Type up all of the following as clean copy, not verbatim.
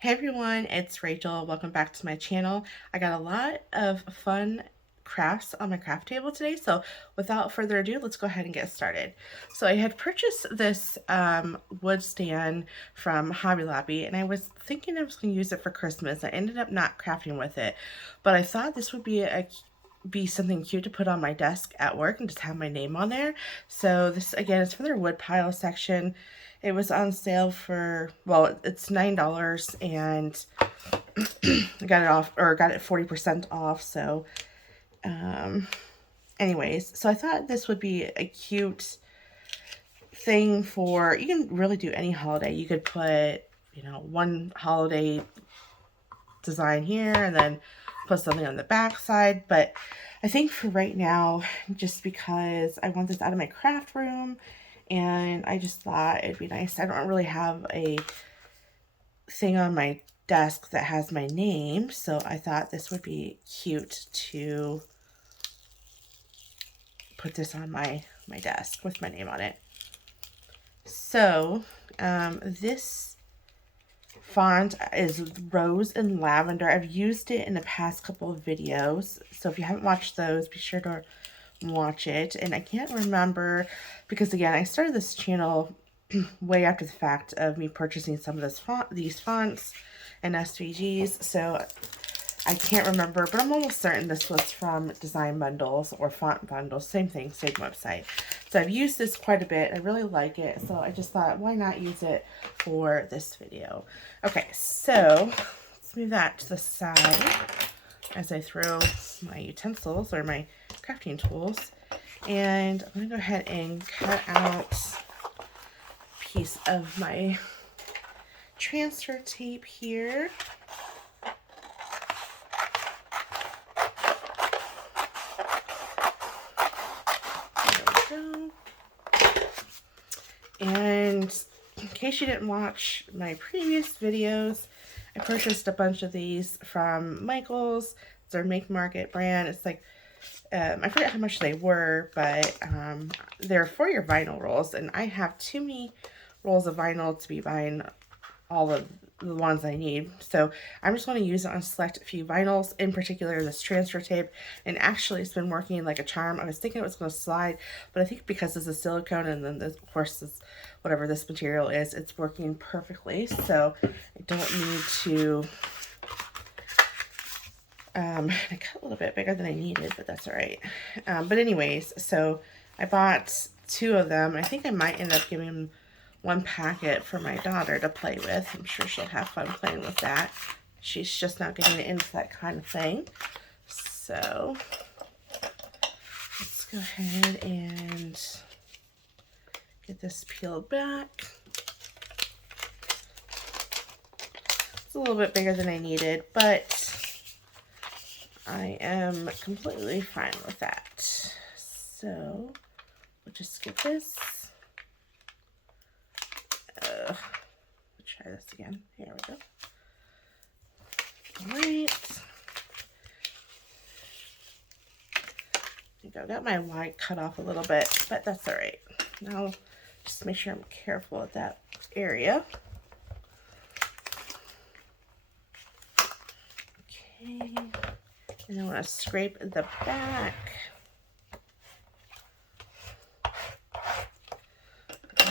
Hey everyone, it's Rachel. Welcome back to my channel. I got a lot of fun crafts on my craft table today, so without further ado, let's go ahead and get started. So I had purchased this wood stand from Hobby Lobby, and I was thinking I was going to use it for Christmas. I ended up not crafting with it, but I thought this would be something cute to put on my desk at work and just have my name on there. So this again is for their wood pile section. It was on sale for, well, it's $9 and I got it off, or got it 40% off. So anyways, so I thought this would be a cute thing for, you can really do any holiday. You could put, one holiday design here and then put something on the back side. But I think for right now, just because I want this out of my craft room and I just thought it'd be nice. I don't really have a thing on my desk that has my name, so I thought this would be cute to put this on my desk with my name on it. So this font is Rose and Lavender. I've used it in the past couple of videos, so if you haven't watched those, be sure to watch it. And I can't remember, because again, I started this channel way after the fact of me purchasing some of these fonts and SVGs, so I can't remember, but I'm almost certain this was from Design Bundles or Font Bundles, same thing, same website. So I've used this quite a bit. I really like it, so I just thought, why not use it for this video? Okay, so let's move that to the side as I throw my utensils or my crafting tools. And I'm going to go ahead and cut out a piece of my transfer tape here. And in case you didn't watch my previous videos, I purchased a bunch of these from Michaels. It's their Make Market brand. It's like, I forget how much they were, but they're for your vinyl rolls. And I have too many rolls of vinyl to be buying all of the ones I need. So I'm just going to use it on select few vinyls, in particular this transfer tape. And actually it's been working like a charm. I was thinking it was going to slide, but I think because this is silicone and then this, of course this, whatever this material is, it's working perfectly. So I don't need to, I cut a little bit bigger than I needed, but that's all right. But anyways, so I bought 2 of them. I think I might end up giving them one packet for my daughter to play with. I'm sure she'll have fun playing with that. She's just not getting into that kind of thing. So let's go ahead and get this peeled back. It's a little bit bigger than I needed, but I am completely fine with that. So we'll just get this. Let's try this again. Here we go. All right. I think I got my white cut off a little bit, but that's all right. Now just make sure I'm careful with that area. Okay. And I want to scrape the back.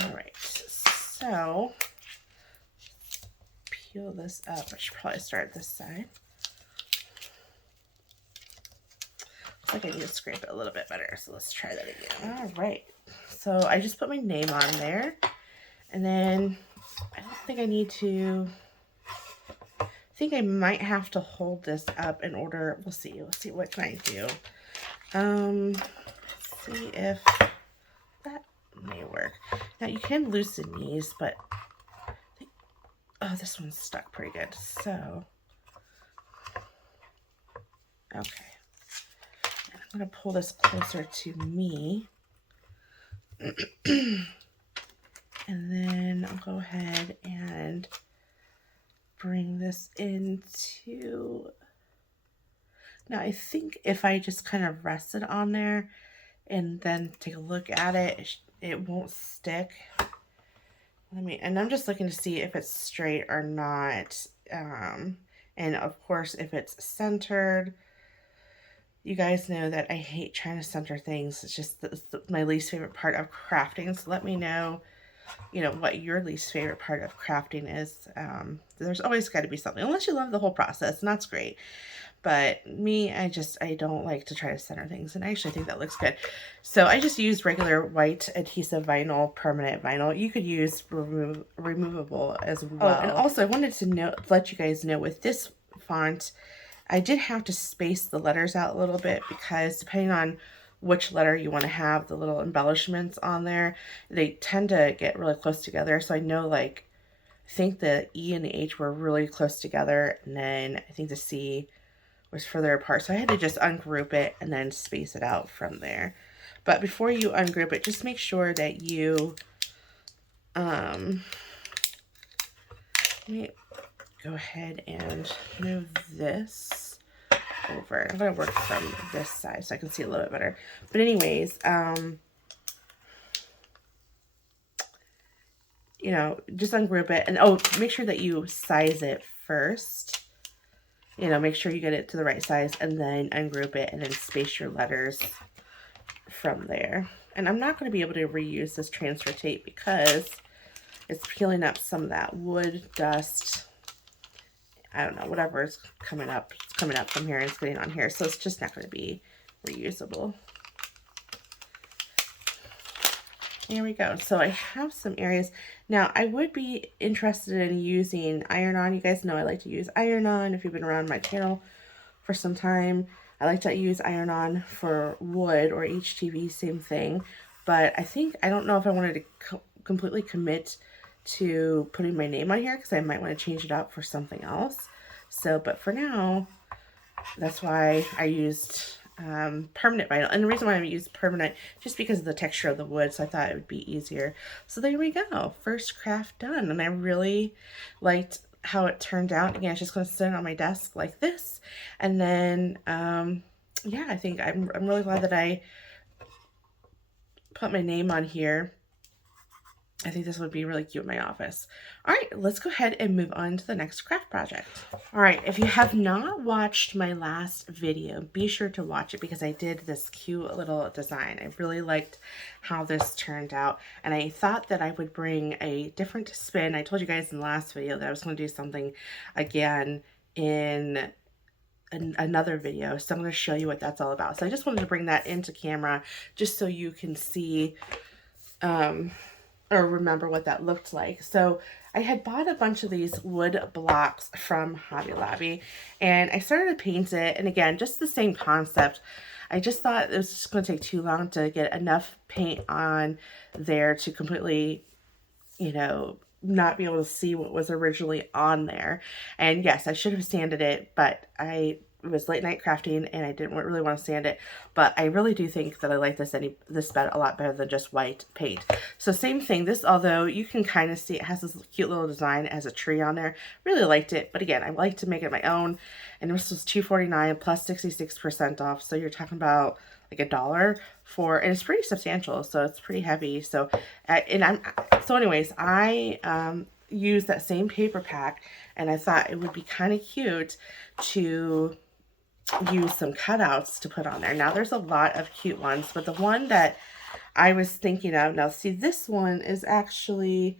All right. So peel this up. I should probably start this side. Looks like I need to scrape it a little bit better, so let's try that again. All right, so I just put my name on there, and then I don't think I need to, I think I might have to hold this up in order, let's see what can I do. Let's see if that may work. Now you can loosen these, but oh, this one's stuck pretty good. So, okay. I'm going to pull this closer to me. And then I'll go ahead and bring this into... Now, I think if I just kind of rest it on there and then take a look at it, it won't stick. And I'm just looking to see if it's straight or not. And of course, if it's centered, you guys know that I hate trying to center things. It's just my least favorite part of crafting. So let me know, what your least favorite part of crafting is. There's always got to be something, unless you love the whole process, and that's great. But me, I don't like to try to center things, and I actually think that looks good. So I just used regular white adhesive vinyl, permanent vinyl. You could use removable as well. Oh, and also I wanted to let you guys know with this font, I did have to space the letters out a little bit because depending on which letter you want to have the little embellishments on there, they tend to get really close together. So I know, like, I think the E and the H were really close together, and then I think the C was further apart. So I had to just ungroup it and then space it out from there. But before you ungroup it, just make sure that you, let me go ahead and move this over. I'm going to work from this side so I can see a little bit better. But anyways, just ungroup it. And make sure that you size it first. Make sure you get it to the right size and then ungroup it and then space your letters from there. And I'm not going to be able to reuse this transfer tape because it's peeling up some of that wood dust. I don't know, whatever is coming up. It's coming up from here and it's getting on here. So it's just not going to be reusable. There we go. So I have some areas. Now, I would be interested in using Ironon. You guys know I like to use Ironon. If you've been around my channel for some time, I like to use Ironon for wood or HTV, same thing. But I don't know if I wanted to completely commit to putting my name on here because I might want to change it up for something else. So, but for now, that's why I used permanent vinyl. And the reason why I used permanent, just because of the texture of the wood, so I thought it would be easier. So there we go. First craft done. And I really liked how it turned out. Again, it's just going to sit on my desk like this. And then, yeah, I think I'm really glad that I put my name on here. I think this would be really cute in my office. All right, let's go ahead and move on to the next craft project. All right, if you have not watched my last video, be sure to watch it because I did this cute little design. I really liked how this turned out, and I thought that I would bring a different spin. I told you guys in the last video that I was going to do something again in another video, so I'm going to show you what that's all about. So I just wanted to bring that into camera just so you can see or remember what that looked like. So I had bought a bunch of these wood blocks from Hobby Lobby and I started to paint it. And again, just the same concept. I just thought it was just going to take too long to get enough paint on there to completely, not be able to see what was originally on there. And yes, I should have sanded it, but it was late night crafting and I didn't really want to sand it, but I really do think that I like this bed a lot better than just white paint. So same thing, this, although you can kind of see it has this cute little design, it has a tree on there, really liked it, but again, I like to make it my own, and this was $2.49 plus 66% off, so you're talking about like $1 for, and it's pretty substantial, so it's pretty heavy. So anyways, I used that same paper pack, and I thought it would be kind of cute to use some cutouts to put on there. Now there's a lot of cute ones, but the one that I was thinking of, now see, this one is actually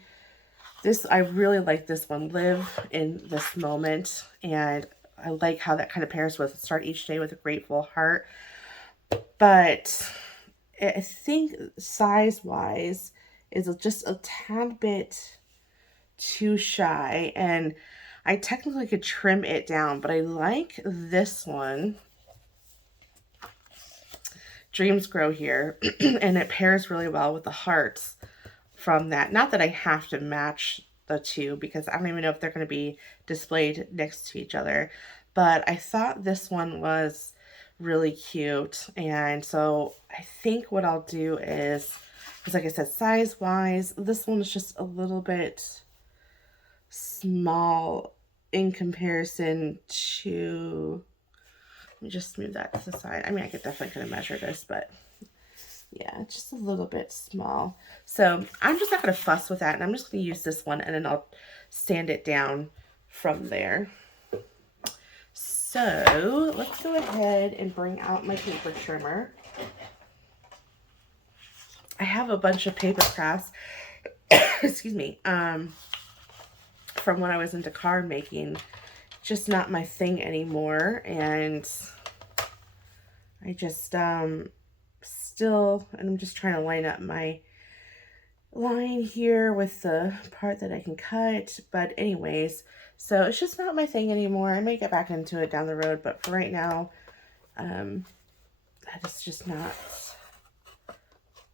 I really like this one, Live in This Moment, and I like how that kind of pairs with Start Each Day with a Grateful Heart. But I think size wise is just a tad bit too shy, and I technically could trim it down, but I like this one, Dreams Grow Here, and it pairs really well with the hearts from that. Not that I have to match the two because I don't even know if they're going to be displayed next to each other, but I thought this one was really cute. And so I think what I'll do is, because like I said, size wise, this one is just a little bit small in comparison to, let me just move that to the side. I mean, I could definitely kind of measure this, but yeah, it's just a little bit small. So I'm just not going to fuss with that, and I'm just going to use this one, and then I'll sand it down from there. So let's go ahead and bring out my paper trimmer. I have a bunch of paper crafts, excuse me, from when I was into card making. Just not my thing anymore, and I just and I'm just trying to line up my line here with the part that I can cut. But anyways, so it's just not my thing anymore. I may get back into it down the road, but for right now, that is just not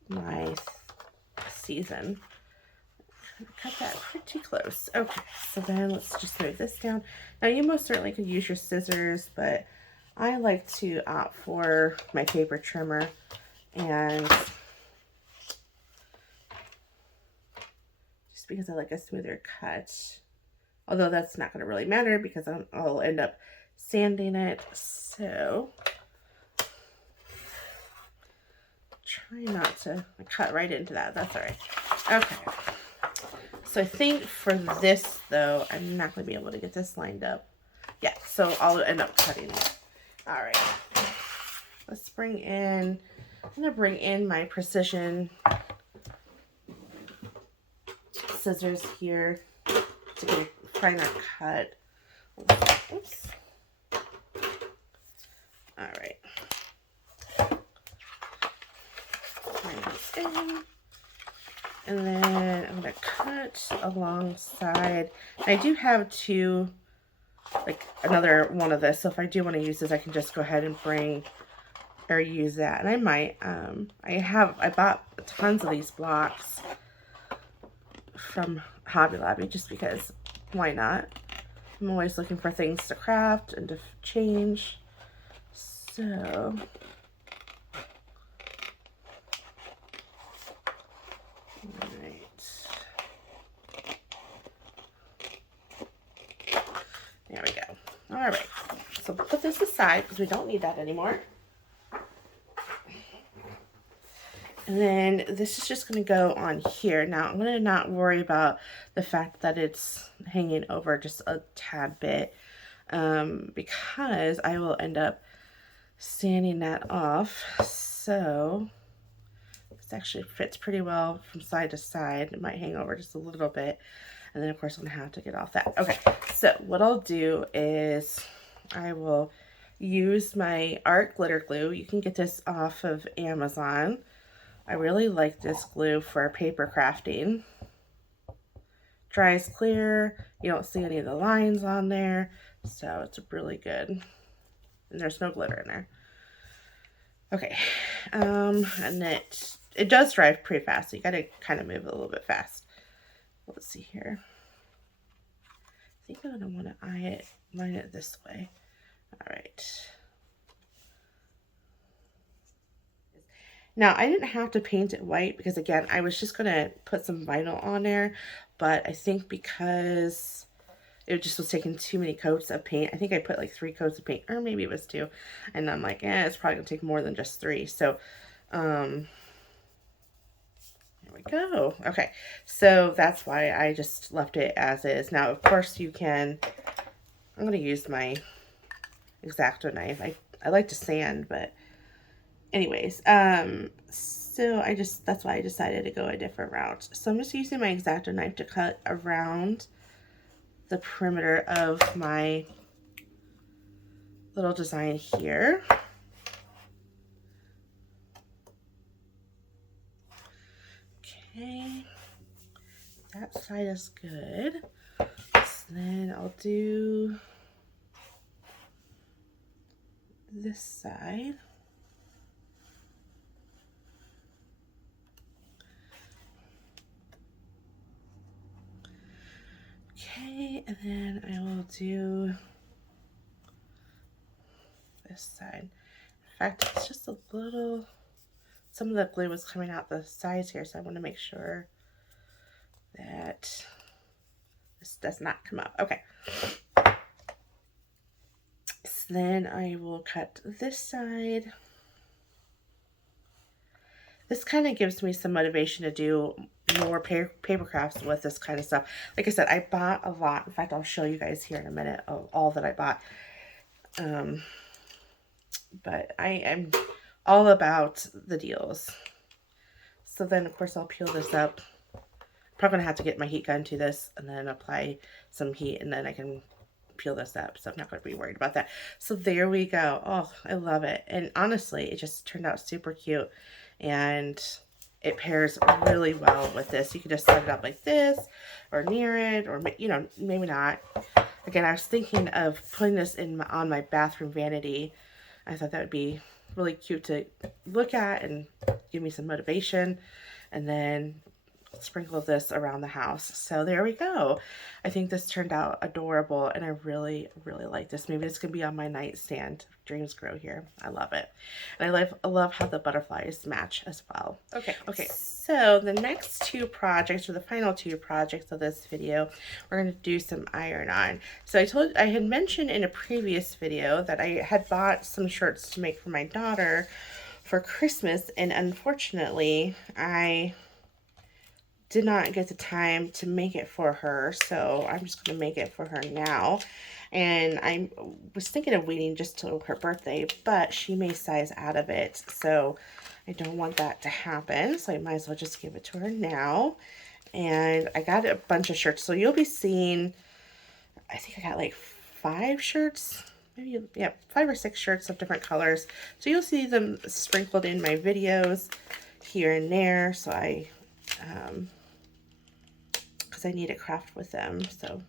my season. Cut that pretty close. Okay, so then let's just move this down. Now you most certainly could use your scissors, but I like to opt for my paper trimmer, and just because I like a smoother cut. Although that's not going to really matter because I'll end up sanding it. So try not to cut right into that. That's all right. Okay. So I think for this, though, I'm not going to be able to get this lined up. Yeah, so I'll end up cutting it. All right. Let's bring in, I'm going to bring in my precision scissors here to get a finer cut. Oops. All right. Bring this in. And then I'm going to cut alongside. I do have two, like another one of this. So if I do want to use this, I can just go ahead and bring or use that. And I might, I bought tons of these blocks from Hobby Lobby just because why not? I'm always looking for things to craft and to change. So there we go. All right, so put this aside because we don't need that anymore. And then this is just going to go on here. Now I'm going to not worry about the fact that it's hanging over just a tad bit because I will end up sanding that off. So this actually fits pretty well from side to side. It might hang over just a little bit. And then, of course, I'm going to have to get off that. Okay, so what I'll do is I will use my art glitter glue. You can get this off of Amazon. I really like this glue for paper crafting. Dries clear. You don't see any of the lines on there. So it's really good. And there's no glitter in there. Okay, and it does dry pretty fast. So you got to kind of move it a little bit fast. Let's see here. I think I'm going to want to line it this way. All right. Now, I didn't have to paint it white because, again, I was just going to put some vinyl on there. But I think because it just was taking too many coats of paint. I think I put like 3 coats of paint, or maybe it was 2. And I'm like, it's probably going to take more than just 3. So, there we go. Okay, so that's why I just left it as is. Now, of course, you can, I'm going to use my Xtra knife. I like to sand, but anyways, so that's why I decided to go a different route. So I'm just using my Xtra knife to cut around the perimeter of my little design here. Okay, that side is good. So then I'll do this side. Okay, and then I will do this side. In fact, it's just a little, some of the glue was coming out the sides here, so I want to make sure that this does not come up. Okay. So then I will cut this side. this kind of gives me some motivation to do more paper crafts with this kind of stuff. Like I said, I bought a lot. In fact, I'll show you guys here in a minute of all that I bought. But I am all about the deals. So then, of course, I'll peel this up. Probably gonna have to get my heat gun to this and then apply some heat, and then I can peel this up. So I'm not gonna be worried about that. So there we go. Oh, I love it. And honestly, it just turned out super cute, and it pairs really well with this. You can just set it up like this or near it, or, you know, maybe not. Again, I was thinking of putting this on my bathroom vanity. I thought that would be really cute to look at and give me some motivation. And then sprinkle this around the house. So there we go. I think this turned out adorable, and I really, really like this. Maybe this can be on my nightstand. Dreams grow here. I love it. And I love how the butterflies match as well. Okay. So the next two projects, or the final two projects of this video, we're going to do some iron-on. So I had mentioned in a previous video that I had bought some shirts to make for my daughter for Christmas, and unfortunately, I did not get the time to make it for her, so I'm just going to make it for her now. And I was thinking of waiting just till her birthday, but she may size out of it, so I don't want that to happen, so I might as well just give it to her now. And I got a bunch of shirts, so you'll be seeing, I think I got like 5 shirts, maybe, yeah, 5 or 6 shirts of different colors. So you'll see them sprinkled in my videos here and there, so I need to craft with them. So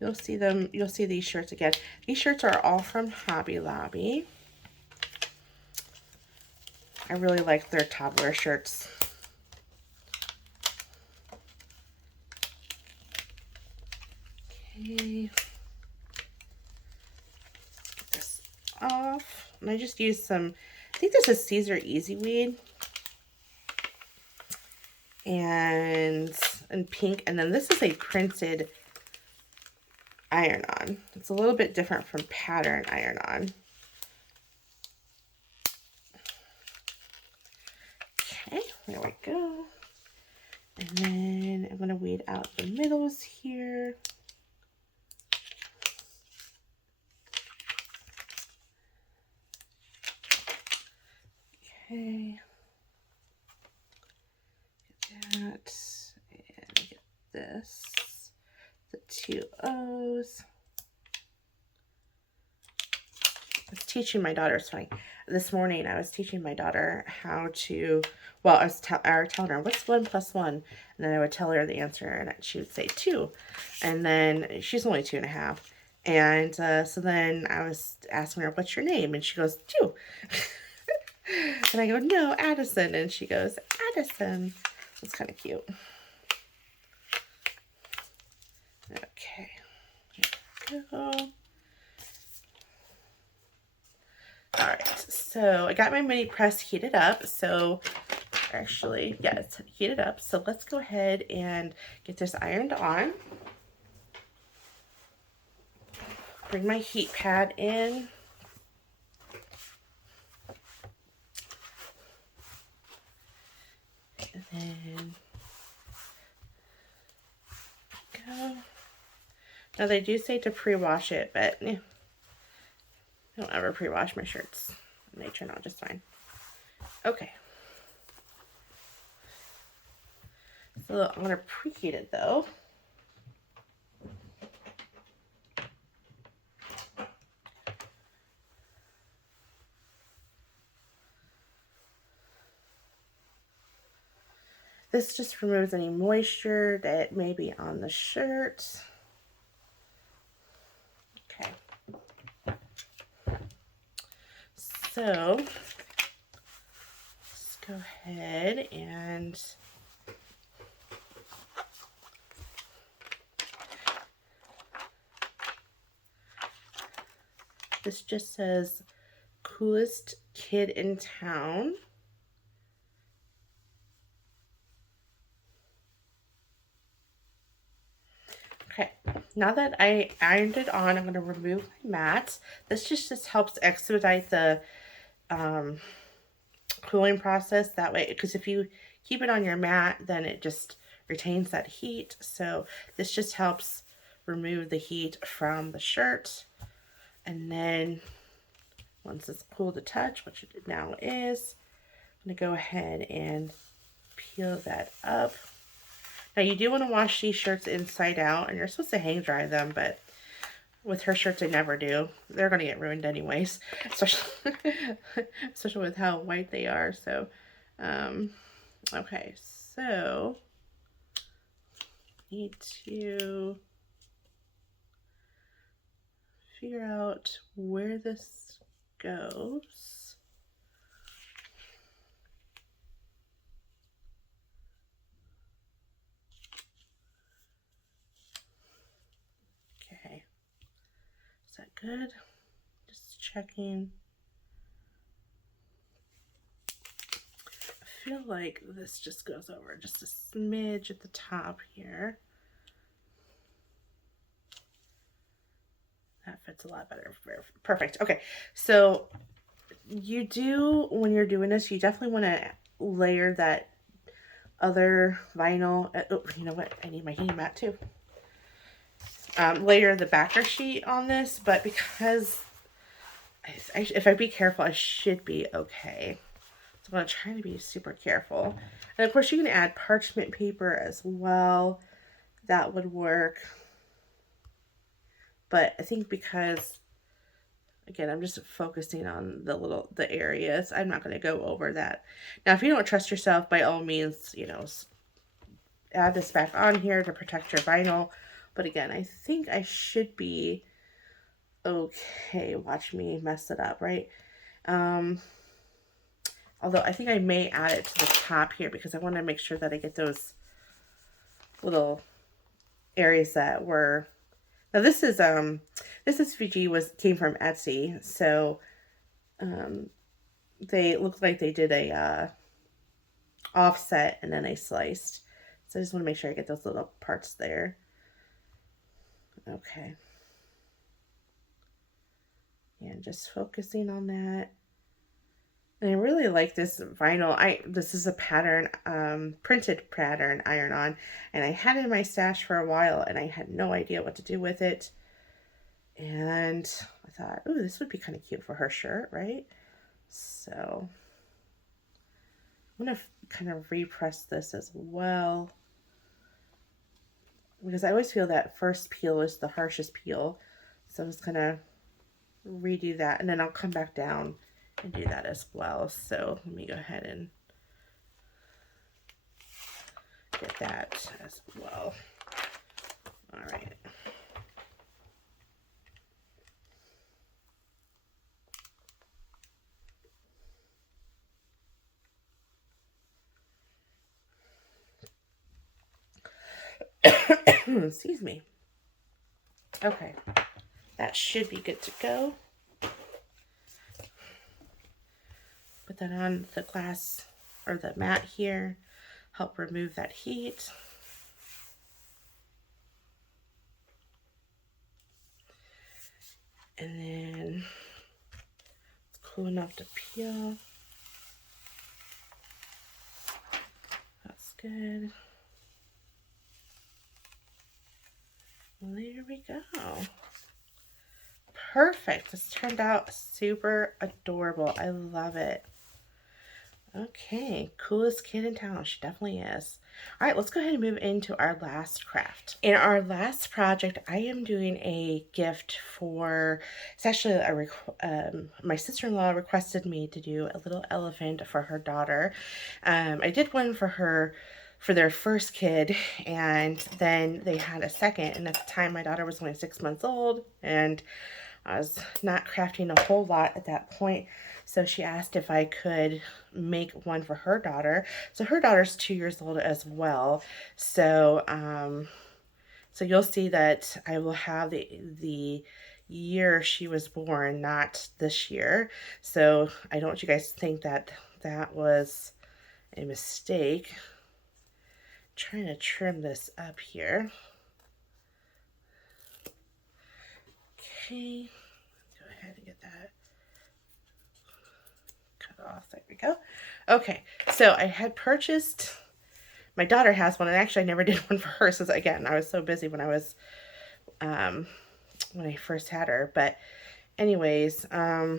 you'll see them, you'll see these shirts again. These shirts are all from Hobby Lobby. I really like their toddler shirts. Okay. Get this off. And I just used some, I think this is Sieser Easyweed. And pink, and then this is a printed iron-on. It's a little bit different from pattern iron-on. Okay, there we go. And then I'm going to weed out the middles here. Okay. That, and get this, the 2 O's. I was teaching my daughter, it's funny, this morning I was teaching my daughter how to, well, I was telling her, what's 1 + 1? And then I would tell her the answer, and she would say 2. And then, she's only 2.5. And so then I was asking her, what's your name? And she goes, 2. And I go, no, Addison. And she goes, Addison. It's kind of cute. Okay, here we go. All right, so I got my mini press heated up. So actually, yeah, it's heated up. So let's go ahead and get this ironed on. Bring my heat pad in. And then go. Now they do say to pre-wash it, but I don't ever pre-wash my shirts. And they turn out just fine. Okay. So I'm gonna preheat it though. This just removes any moisture that may be on the shirt. Okay. So let's go ahead and this just says coolest kid in town. Okay, now that I ironed it on, I'm going to remove my mats. This just helps expedite the cooling process that way, because if you keep it on your mat, then it just retains that heat. So this just helps remove the heat from the shirt. And then once it's cool to touch, which it now is, I'm going to go ahead and peel that up. Now you do want to wash these shirts inside out, and you're supposed to hang dry them, but with her shirts I never do. They're going to get ruined anyways, especially with how white they are. So okay, so need to figure out where this goes. Okay, is that good? Just checking. I feel like this just goes over just a smidge at the top here. That fits a lot better. Perfect. Okay, so you do, when you're doing this, you definitely want to layer that other vinyl. Oh, you know what? I need my heating mat too. Layer the backer sheet on this, but because if I be careful, I should be okay. So I'm going to try to be super careful. And of course, you can add parchment paper as well. That would work. But I think because, again, I'm just focusing on the areas. I'm not going to go over that. Now, if you don't trust yourself, by all means, you know, add this back on here to protect your vinyl. But again, I think I should be okay. Watch me mess it up, right? Although I think I may add it to the top here because I want to make sure that I get those little areas that were. Now this SVG came from Etsy, so they looked like they did a offset and then they sliced. So I just want to make sure I get those little parts there. Okay. And just focusing on that. And I really like this vinyl. This is a pattern, printed pattern iron-on, and I had it in my stash for a while, and I had no idea what to do with it. And I thought, ooh, this would be kind of cute for her shirt, right? So I'm gonna kind of repress this as well, because I always feel that first peel is the harshest peel. So I'm just gonna redo that, and then I'll come back down and do that as well. So let me go ahead and get that as well. All right. Excuse me. Okay, that should be good to go. Put that on the glass or the mat here, help remove that heat. And then it's cool enough to peel. That's good. Well, there we go. Perfect. This turned out super adorable. I love it. Okay, coolest kid in town. She definitely is. All right, let's go ahead and move into our last craft. In our last project, I am doing a gift for, it's actually my sister-in-law requested me to do a little elephant for her daughter. I did one for her for their first kid, and then they had a second, and at the time my daughter was only 6 months old, and I was not crafting a whole lot at that point. So she asked if I could make one for her daughter. So her daughter's 2 years old as well. So so you'll see that I will have the year she was born, not this year. So I don't want you guys to think that that was a mistake. I'm trying to trim this up here. Okay, go ahead and get that cut off. There we go. Okay, so I had purchased, my daughter has one, and actually I never did one for her, since again, I was so busy when I was, when I first had her. But anyways, I'm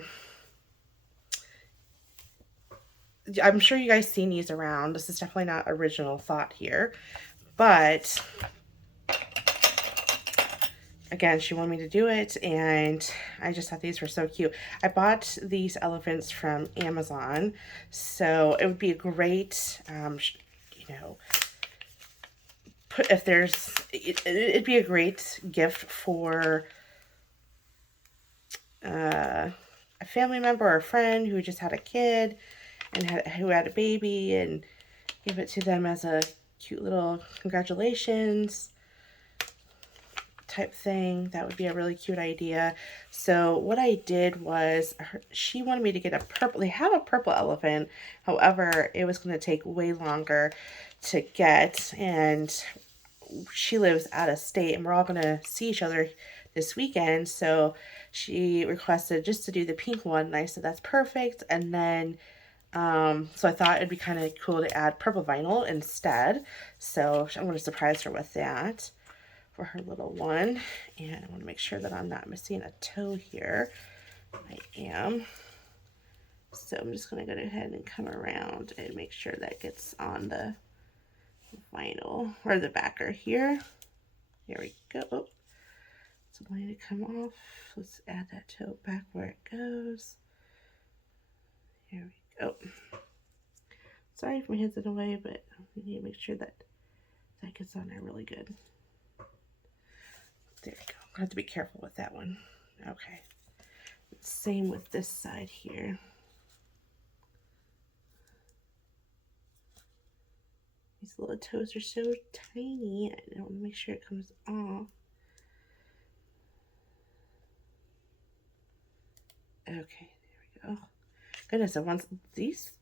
sure you guys seen these around. This is definitely not original thought here, but again, she wanted me to do it, and I just thought these were so cute. I bought these elephants from Amazon, so it would be a great, you know, if there's, it'd be a great gift for a family member or a friend who just had a kid and who had a baby, and give it to them as a cute little congratulations type thing. That would be a really cute idea. So what I did was, she wanted me to get a purple, they have a purple elephant, however it was going to take way longer to get, and she lives out of state, and we're all going to see each other this weekend, so she requested just to do the pink one, and I said that's perfect. And then so I thought it'd be kind of cool to add purple vinyl instead, so I'm going to surprise her with that for her little one. And I want to make sure that I'm not missing a toe here. I am. So I'm just going to go ahead and come around and make sure that gets on the vinyl, or the backer here. There we go. Oh, it's going to come off. Let's add that toe back where it goes. Here we go. Sorry if my head's in the way, but we need to make sure that that gets on there really good. There we go. I have to be careful with that one. Okay. Same with this side here. These little toes are so tiny. I want to make sure it comes off. Okay, there we go. Goodness, I want these,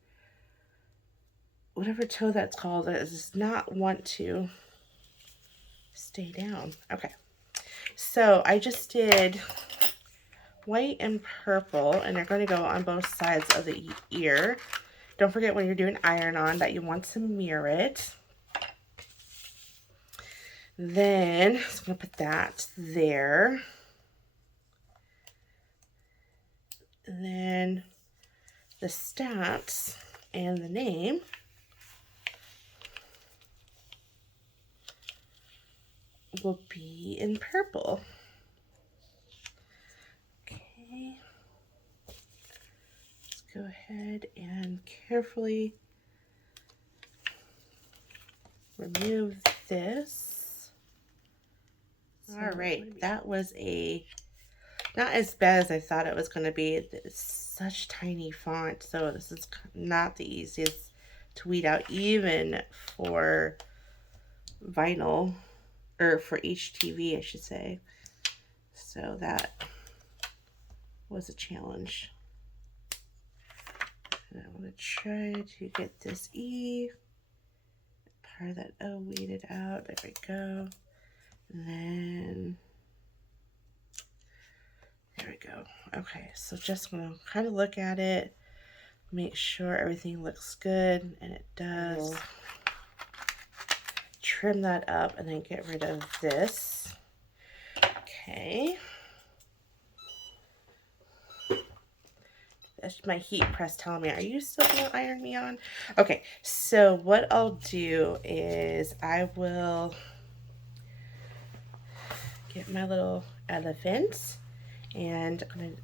whatever toe that's called, does not want to stay down. Okay, so I just did white and purple, and they're going to go on both sides of the ear. Don't forget when you're doing iron-on that you want to mirror it. Then I'm just going to put that there. And then the stats and the name will be in purple. Okay. Let's go ahead and carefully remove this. All right, that was not as bad as I thought it was going to be. It's such tiny font, so this is not the easiest to weed out, even for vinyl, or for HTV, I should say. So that was a challenge. And I want to try to get this E, part of that O weeded out. There we go. And then there we go. Okay, so just want to kind of look at it, make sure everything looks good, and it does. Trim that up and then get rid of this. Okay. That's my heat press telling me, are you still going to iron me on? Okay, so what I'll do is I will get my little elephants, and I'm going to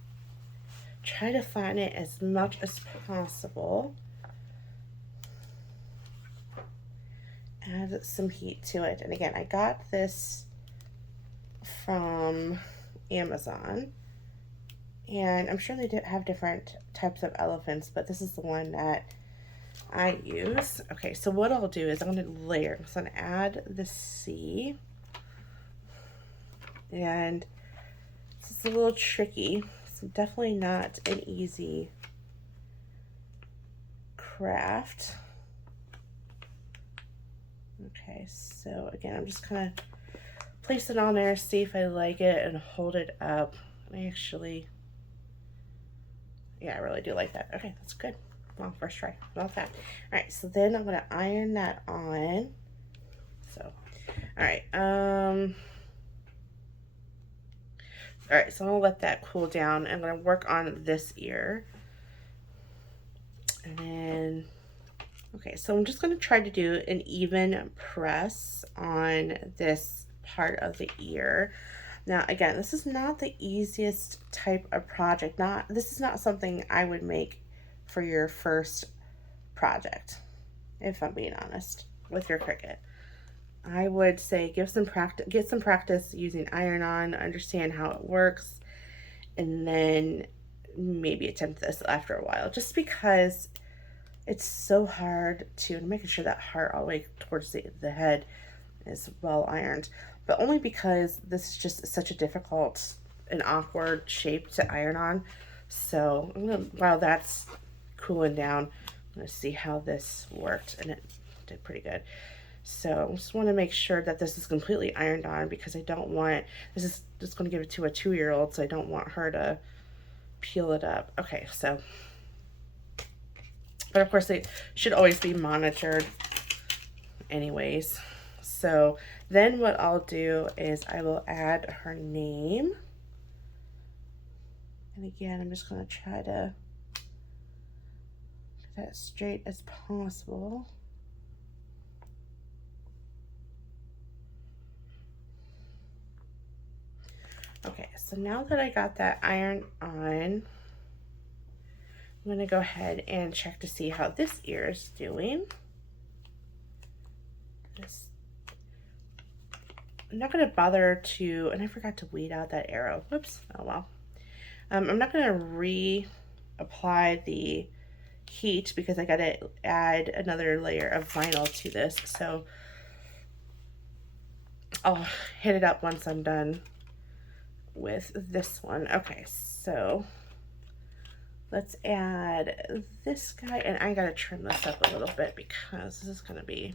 try to flatten it as much as possible. Add some heat to it. And again, I got this from Amazon, and I'm sure they have different types of elephants, but this is the one that I use. Okay, so what I'll do is I'm going to layer. So I'm going to add the C, and this is a little tricky. It's definitely not an easy craft. Okay, so again, I'm just kind of place it on there, see if I like it, and hold it up. I actually, yeah, I really do like that. Okay, that's good. Well, first try. About that. All right, so then I'm gonna iron that on. So, all right. All right, so I'm gonna let that cool down. I'm gonna work on this ear, and then okay. So I'm just gonna try to do an even press on this part of the ear. Now, again, this is not the easiest type of project. This is not something I would make for your first project, if I'm being honest, with your Cricut. I would say get some practice using Ironon, understand how it works, and then maybe attempt this after a while. Just because it's so hard to making sure that heart all the way towards the head is well ironed, but only because this is just such a difficult and awkward shape to iron on. So while that's cooling down, I'm gonna see how this worked, and it did pretty good. So I just want to make sure that this is completely ironed on because I don't want, this is just going to give it to a 2-year-old, so I don't want her to peel it up. Okay, so, but of course they should always be monitored anyways. So then what I'll do is I will add her name. And again, I'm just going to try to get that straight as possible. Okay, so now that I got that iron on, I'm going to go ahead and check to see how this ear is doing. I'm not going to bother to, and I forgot to weed out that arrow. Whoops, oh well. I'm not going to reapply the heat because I got to add another layer of vinyl to this. So I'll hit it up once I'm done with this one. Okay, so let's add this guy, and I gotta trim this up a little bit because this is gonna be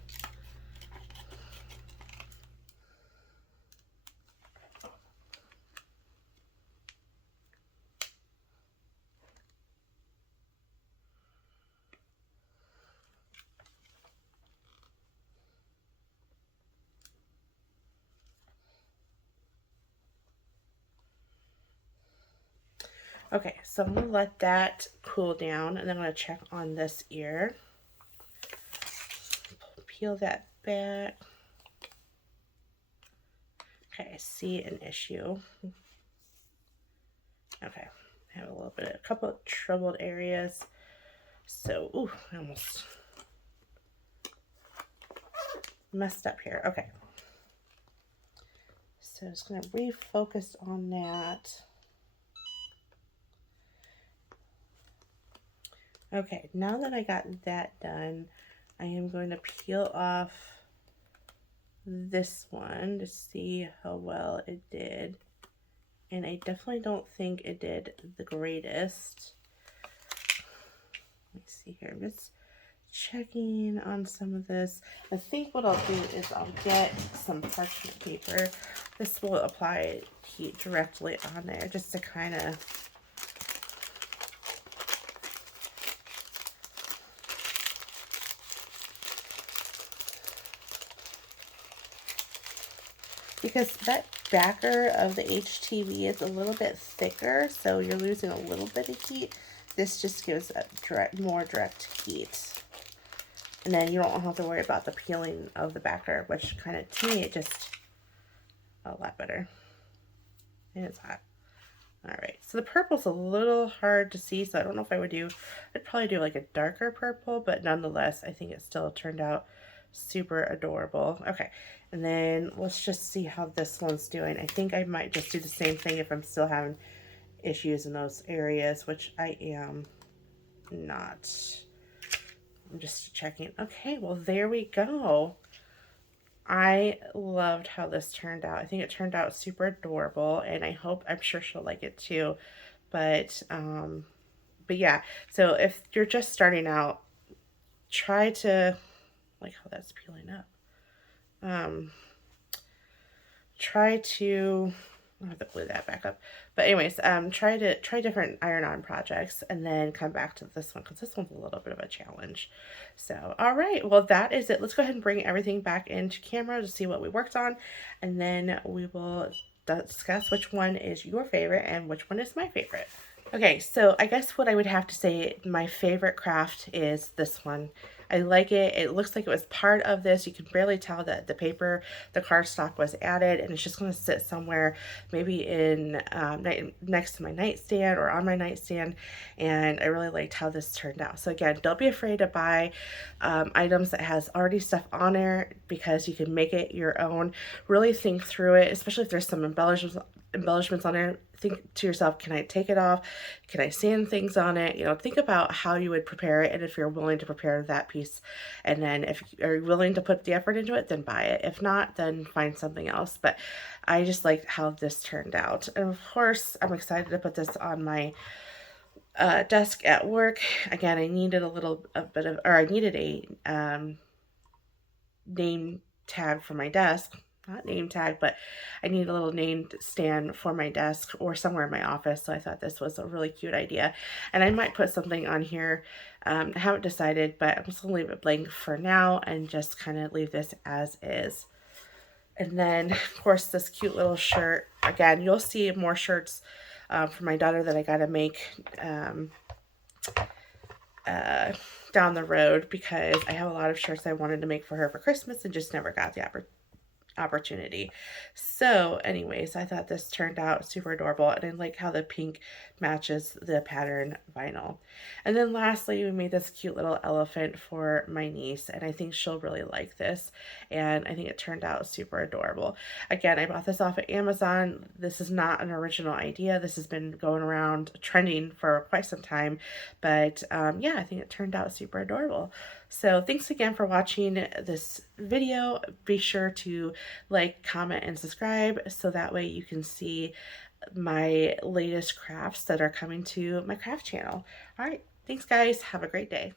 okay. So I'm gonna let that cool down, and then I'm gonna check on this ear. Peel that back. Okay, I see an issue. Okay, I have a couple of troubled areas. So, ooh, I almost messed up here. Okay. So I'm just gonna refocus on that. Okay, now that I got that done, I am going to peel off this one to see how well it did. And I definitely don't think it did the greatest. Let me see here. I'm just checking on some of this. I think what I'll do is I'll get some parchment paper. This will apply heat directly on there just to kind of because that backer of the HTV is a little bit thicker, so you're losing a little bit of heat. This just gives a more direct heat. And then you don't have to worry about the peeling of the backer, which kind of, to me, it just a lot better. And it's hot. All right, so the purple's a little hard to see, so I don't know if I would do, I'd probably do like a darker purple, but nonetheless, I think it still turned out super adorable. Okay, and then let's just see how this one's doing. I think I might just do the same thing if I'm still having issues in those areas, which I am not. I'm just checking. Okay, well, there we go. I loved how this turned out. I think it turned out super adorable, and I'm sure she'll like it too. But yeah, so if you're just starting out, try to, like how that's peeling up. Try to I'll have to glue that back up. But anyways, try different iron-on projects and then come back to this one because this one's a little bit of a challenge. So, all right, well, that is it. Let's go ahead and bring everything back into camera to see what we worked on, and then we will discuss which one is your favorite and which one is my favorite. Okay, so I guess what I would have to say, my favorite craft is this one. I like it. It looks like it was part of this. You can barely tell that the paper, the cardstock was added, and it's just going to sit somewhere, maybe in next to my nightstand or on my nightstand. And I really liked how this turned out. So again, don't be afraid to buy items that has already stuff on there because you can make it your own. Really think through it, especially if there's some embellishments on there. Think to yourself, can I take it off? Can I sand things on it? You know, think about how you would prepare it, and if you're willing to prepare that piece. And then if you're willing to put the effort into it, then buy it. If not, then find something else. But I just liked how this turned out. And of course, I'm excited to put this on my desk at work. Again, I needed I needed a name tag for my desk. Not name tag, but I need a little name stand for my desk or somewhere in my office. So I thought this was a really cute idea. And I might put something on here. I haven't decided, but I'm just going to leave it blank for now and just kind of leave this as is. And then, of course, this cute little shirt. Again, you'll see more shirts for my daughter that I got to make down the road because I have a lot of shirts I wanted to make for her for Christmas and just never got the opportunity. So anyways, I thought this turned out super adorable, and I like how the pink matches the pattern vinyl. And then lastly, we made this cute little elephant for my niece, and I think she'll really like this, and I think it turned out super adorable. Again, I bought this off of Amazon. This is not an original idea. This has been going around trending for quite some time, but yeah, I think it turned out super adorable. So thanks again for watching this video. Be sure to like, comment, and subscribe so that way you can see my latest crafts that are coming to my craft channel. All right, thanks guys. Have a great day.